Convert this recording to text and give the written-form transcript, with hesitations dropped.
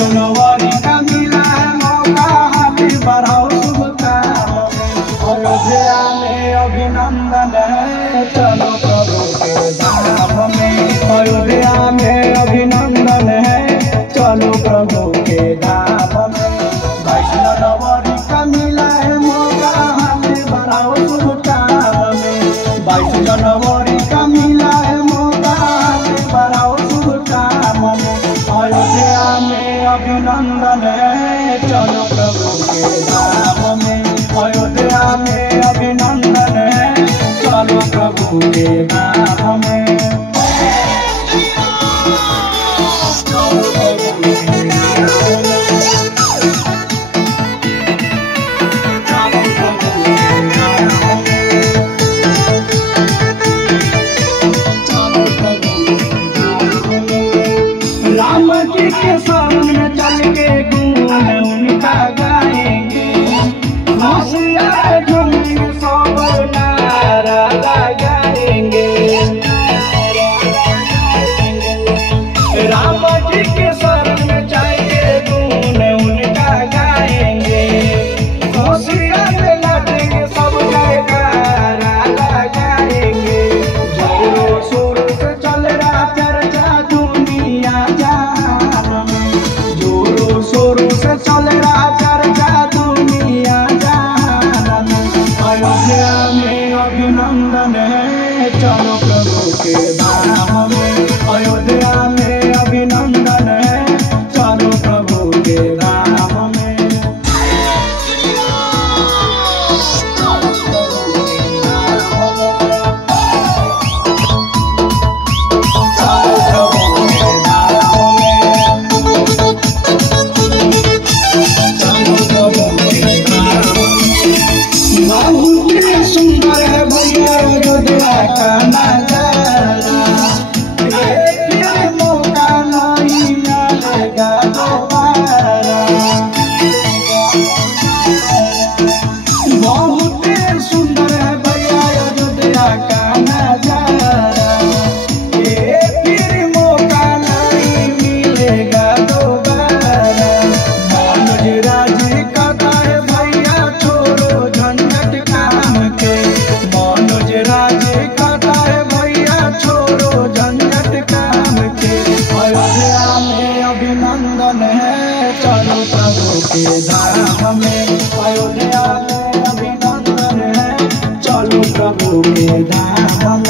जनवरी का मिला है मौका, हाथी बढ़ाओ शुभ काम में। अयोध्या में अभिनंदन है, चलो प्रभु के धाम में। अयोध्या में अभिनंदन है, चलो प्रभु के धाम में। 22 जनवरी का मिला है मौका, हाथी बढ़ाओ शुभ काम में। 22 जनवरी का मिला है मौका, हाथी बढ़ाओ शुभ काम में। अयोध्या में अभिनंदन है, चलो प्रभु के धाम में। अयोध्या में अभिनंदन है, चलो प्रभु के धाम में। राम जी के सामने चल के गुण उनका गाएंगे, खुशियाँ झूमी सब नारा लगाएंगे। राम जी के सामने चल के गुण उनका गाएंगे, खुशियाँ लौटेंगे सब जयकारा लगाएंगे। जोरों शोरों से चल रहा चर्चा दुनिया जहान में, जोरों शोरों से चल रहा चर्चा दुनिया जहान में। अयोध्या में अभिनंदन है, चलो प्रभु के धाम में। अयोध्या में अभिनंदन है, चलो प्रभु के धाम में। बहुत सुंदर है भैया अयोध्या का नजारा, एक मौका नहीं मिलेगा दोबारा। बहुत सुंदर है भैया अयोध्या का नजारा, फिर मौका नहीं मिलेगा दोबारा। मनोज राज कहता है भैया छोड़ो झंझट काम के, मनोज राज कहता है भैया छोड़ो झंझट काम के। अयोध्या में अभिनंदन है, चलो प्रभु के धाम में। अयोध्या में अभिनंदन है, चलो प्रभु के धाम में।